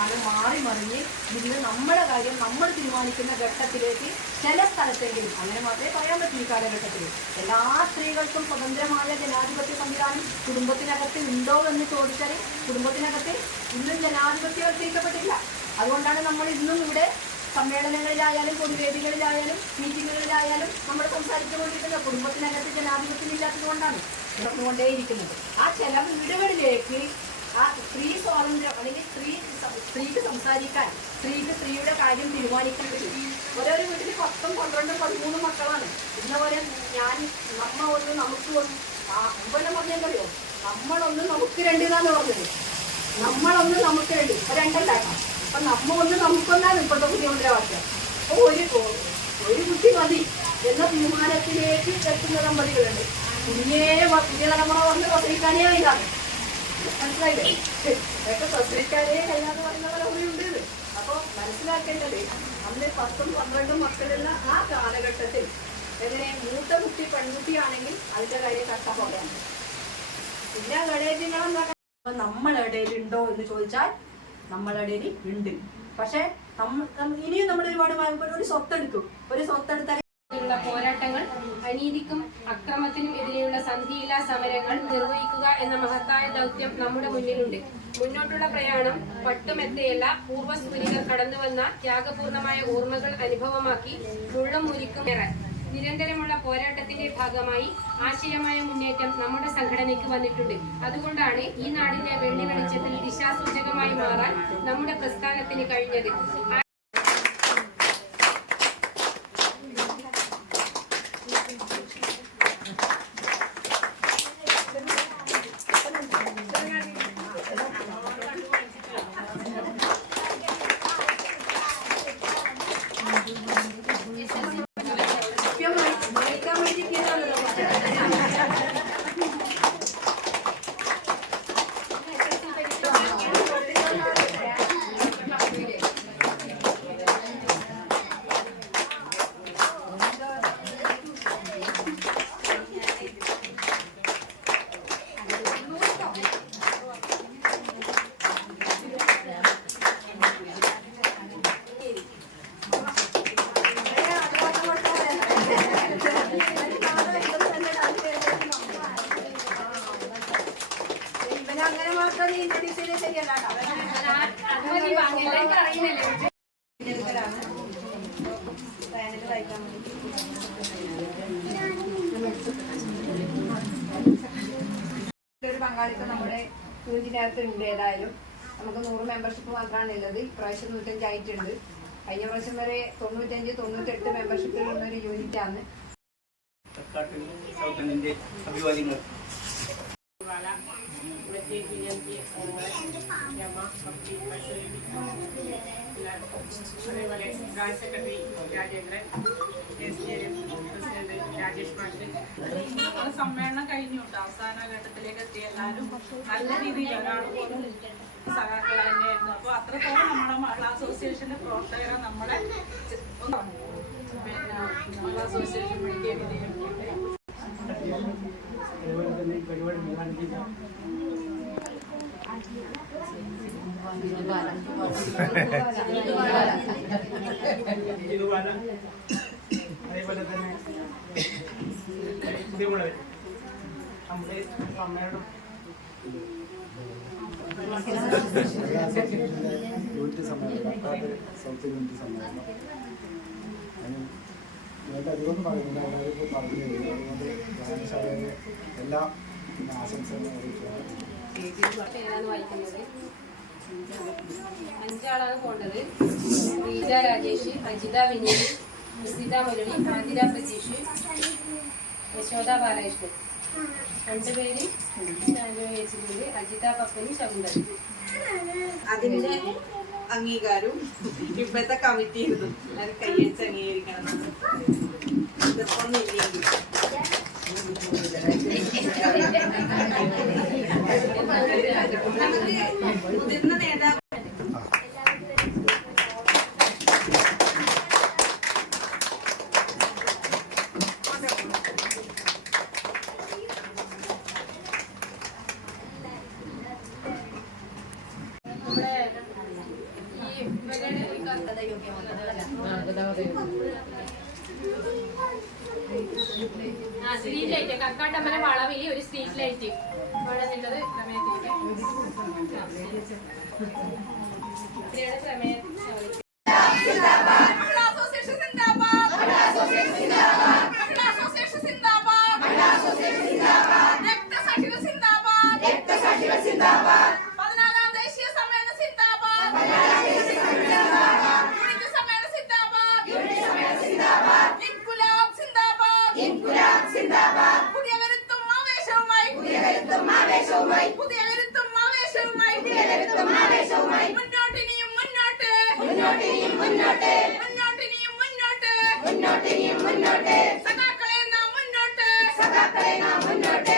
ആണ് മാറി മറിഞ്ഞ് ഇന്ന് നമ്മുടെ കാര്യം നമ്മൾ തീരുമാനിക്കുന്ന ഘട്ടത്തിലേക്ക് ചില സ്ഥലത്തെങ്കിലും, അങ്ങനെ മാത്രമേ പറയാൻ പറ്റൂ ഈ കാലഘട്ടത്തിൽ, എല്ലാ സ്ത്രീകൾക്കും സ്വതന്ത്രമായ ജനാധിപത്യ സംവിധാനം കുടുംബത്തിനകത്ത് ഉണ്ടോ എന്ന് ചോദിച്ചാൽ കുടുംബത്തിനകത്ത് ഇന്നും ജനാധിപത്യവൽക്കരിക്കപ്പെട്ടില്ല. അതുകൊണ്ടാണ് നമ്മൾ ഇന്നും ഇവിടെ സമ്മേളനങ്ങളിലായാലും പൊതുവേദികളിലായാലും മീറ്റിങ്ങുകളിലായാലും നമ്മൾ സംസാരിച്ചുകൊണ്ടിരിക്കുന്ന കുടുംബത്തിനകത്ത് ജനാധിപത്യം ഇല്ലാത്തത് കൊണ്ടാണ് നടന്നുകൊണ്ടേയിരിക്കുന്നത്. ആ ചില വീടുകളിലേക്ക് ആ സ്ത്രീ സ്വാതന്ത്ര്യം അല്ലെങ്കിൽ സ്ത്രീക്ക് സംസാരിക്കാൻ, സ്ത്രീയുടെ കാര്യം തീരുമാനിക്കാൻ ഓരോരോ വീട്ടിൽ 10, 12, 13 മക്കളാണ്. ഇന്നവരെ നമുക്ക് പറഞ്ഞോ, നമ്മളൊന്ന് നമുക്ക് രണ്ടിനാന്ന് പറഞ്ഞത്, നമ്മളൊന്ന് നമുക്ക് രണ്ട്, ഇപ്പൊ രണ്ടല്ലാക്കാം. അപ്പൊ നമ്മ ഒന്ന് നമുക്കൊന്നാണ് ഇപ്പോഴത്തെ മുഖ്യമന്ത്രിവാക്യം. അപ്പൊ ഒരു കുട്ടി മതി എന്ന തീരുമാനത്തിലേക്ക് എത്തുന്ന ദമ്പതികളുണ്ട്. പുതിയ തലമുറ വന്ന് പ്രസവിക്കാനേ വൈകാതെ, മനസ്സിലായില്ലേ? ഇതൊക്കെ പ്രസവിക്കാനേ കഴിയാന്ന് പറയുന്ന തലമുറയുണ്ട്. അപ്പൊ മനസ്സിലാക്കേണ്ടത് അന്ന് 10, 12 മക്കളുള്ള ആ കാലഘട്ടത്തിൽ എങ്ങനെ മൂത്ത കുട്ടി പെൺകുട്ടിയാണെങ്കിൽ അതിന്റെ കാര്യം കഷ്ടപ്പോലെയാണ്. പിന്നെ ഗണേശങ്ങളെന്താ നമ്മളെടയിലുണ്ടോ എന്ന് ചോദിച്ചാൽ നമ്മളിടയിൽ ഉണ്ട്. പക്ഷെ ഇനിയും നമ്മൾ ഒരുപാട് ഒരു സ്വത്തെടുത്താൽ പോരാട്ടങ്ങൾ, അനീതിക്കും അക്രമത്തിനും എതിരെയുള്ള സന്ധിയില്ലാ സമരങ്ങൾ നിർവഹിക്കുക എന്ന മഹത്തായ ദൗത്യം നമ്മുടെ മുന്നിലുണ്ട്. മുന്നോട്ടുള്ള പ്രയാണം പട്ടുമെത്തയല്ല, പൂർവ്വസ്മൃതികൾ കടന്നുവന്ന ത്യാഗപൂർണമായ ഓർമ്മകൾ അനുഭവമാക്കി മുള്ളും മുരിക്കും ഏറാൻ നിരന്തരമുള്ള പോരാട്ടത്തിന്റെ ഭാഗമായി ആശയമായ മുന്നേറ്റം നമ്മുടെ സംഘടനയ്ക്ക് വന്നിട്ടുണ്ട്. അതുകൊണ്ടാണ് ഈ നാടിന്റെ വെള്ളി വെളിച്ചത്തിൽ ദിശാസൂചകമായി മാറാൻ നമ്മുടെ പ്രസ്ഥാനത്തിന് കഴിഞ്ഞത്. ഒരു പങ്കാളിത്തം നമ്മുടെ യൂണിറ്റിനകത്ത് ഉണ്ട്. ഏതായാലും നമുക്ക് 100 മെമ്പർഷിപ്പ് മാത്രമാണ് ഉള്ളത്. ഇപ്രാവശ്യം 105 ആയിട്ടുണ്ട്. കഴിഞ്ഞ പ്രാവശ്യം വരെ 95, 98 മെമ്പർഷിപ്പുള്ള ഒരു യൂണിറ്റാണ്. അതേപോലെ branch secretary Rajendran, president Rajesh മാഷ്. സമ്മേളനം കഴിഞ്ഞുണ്ട്, അവസാന ഘട്ടത്തിലേക്ക് എത്തിയ എല്ലാവരും നല്ല രീതിയിൽ ഒരാൾ പോലും സഹാക്കൾ തന്നെയായിരുന്നു. അപ്പോൾ അത്രത്തോളം നമ്മുടെ മഹിളാ അസോസിയേഷന്റെ പ്രവർത്തകരെ നമ്മളെ മഹിളാ അസോസിയേഷൻ മെഡിക്കൽ അതേപോലെ തന്നെ നമ്മുടെ സമ്മേളനം യൂണിറ്റ് സമ്മേളനം, സൗത്ത് യൂണിറ്റ് സമ്മേളനം അതിന് അധികമൊന്നും പറയുന്നില്ല. എല്ലാവരും പറഞ്ഞു. അതുകൊണ്ട് വായനശാലയിലെ എല്ലാ ആശംസകളും അറിയിക്കുകയാണ്. 5 ആളാണ് പോണ്ടത്. റീജ രാജേഷ്, അജിത വിനീത്, നിസിത മുരളി, ആതിര പ്രതീഷ്, യശോദ ബാലകൃഷ്ണൻ. 2 പേര് വെച്ചിട്ടുണ്ട്, അജിത പപ്പനും ശകുന്തലും. അതിന്റെ അംഗീകാരവും ഇപ്പോഴത്തെ കമ്മിറ്റി ഇരുന്നു എല്ലാവരും കൈയടിച്ച് അംഗീകരിക്കണം. ഇതൊന്നില്ലെങ്കിൽ മുതിർന്ന നേതാവ് ഗതാഗത യോഗ്യമാക്കുന്നതല്ല. സ്ട്രീറ്റ് ലൈറ്റ് കക്കാട്ടമ്പലം വളവിൽ ഒരു സ്ട്രീറ്റ് ലൈറ്റ് വേണമെന്നുള്ളത് പ്രമേയത്തിലേക്ക് പ്രമേയം. മുന്നോട്ട് സഖാക്കളെ നാം മുന്നോട്ട്